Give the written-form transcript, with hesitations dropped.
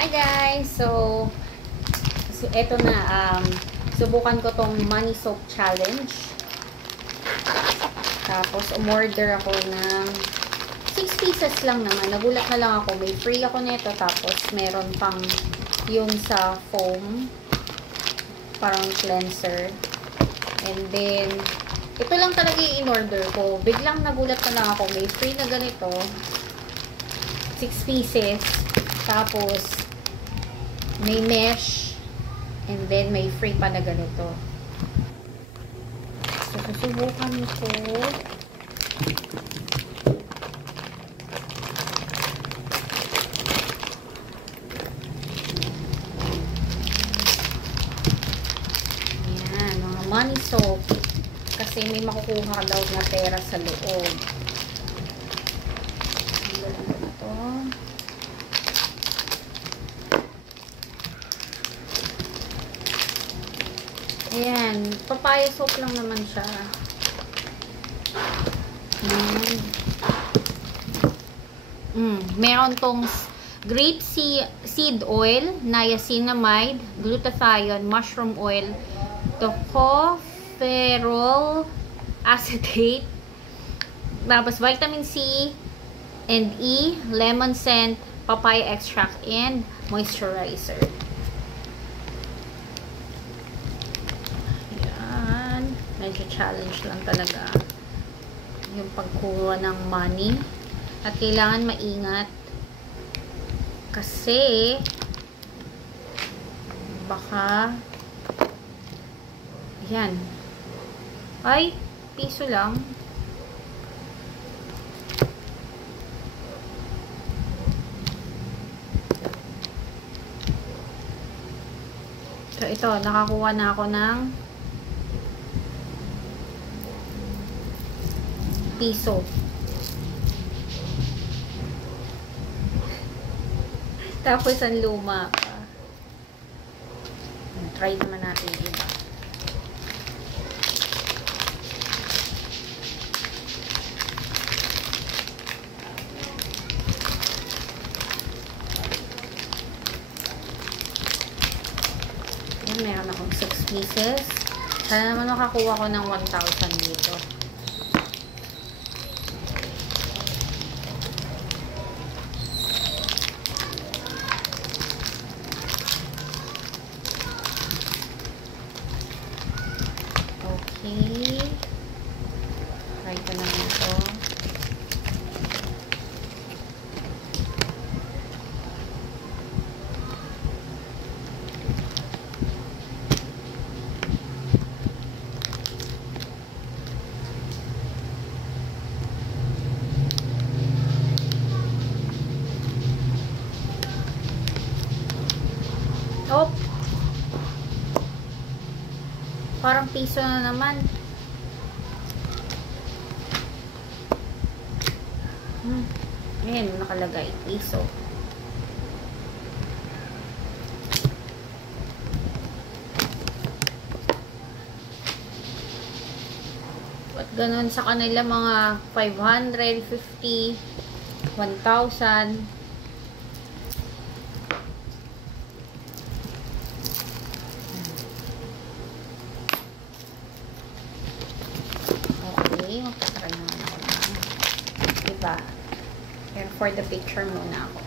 Hi guys! So eto na, subukan ko tong money soap challenge. Tapos, umorder ako ng 6 pieces lang naman. Nagulat na lang ako. May free ako nito. Tapos, meron pang yung sa foam. Parang cleanser. And then, ito lang talaga yung in-order ko. Biglang nagulat na lang ako. May free na ganito. 6 pieces. Tapos, may mesh. And then, may free pa na ganito. So, susubukan ko. Ayan, mga money soap. Kasi may makukuha daw na pera sa loob. Tanggalan ko na to. Ayan, papaya soap lang naman siya. Meron tong grape seed oil, niacinamide, glutathione, mushroom oil, tocopherol acetate, tapos vitamin C and E, lemon scent, papaya extract, and moisturizer. Medyo challenge lang talaga yung pagkuha ng money at kailangan maingat kasi baka yan ay piso lang. So ito, nakakuha na ako ng piso. Tapos ang luma pa. Try naman natin iba. Ayan, meron akong 6 pieces. Sana naman makakuha ko ng 1,000 dito. Okay. Try ko naman ito. Oh! Parang piso na naman. Ayan, nakalagay. Piso. At ganun sa kanila mga 550, 1,000. Magtatry naman ako ng iba. Pero for the picture muna ako.